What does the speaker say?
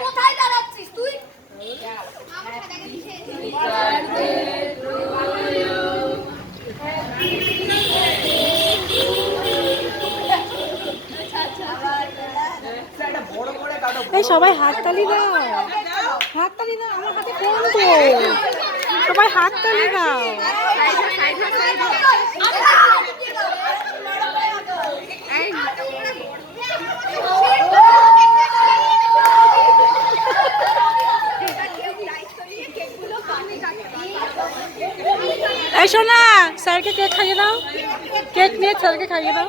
কোথায় দাঁড়াচ্ছিস তুই? এই সবাই হাততালি দাও, হাততালি দাও। আমার হাতে ফোন তো, সবাই হাততালি দাও। এই শোনা, স্যারকে কেক খাইয়ে দাও, কেক নিয়ে স্যারকে খাইয়ে দাও।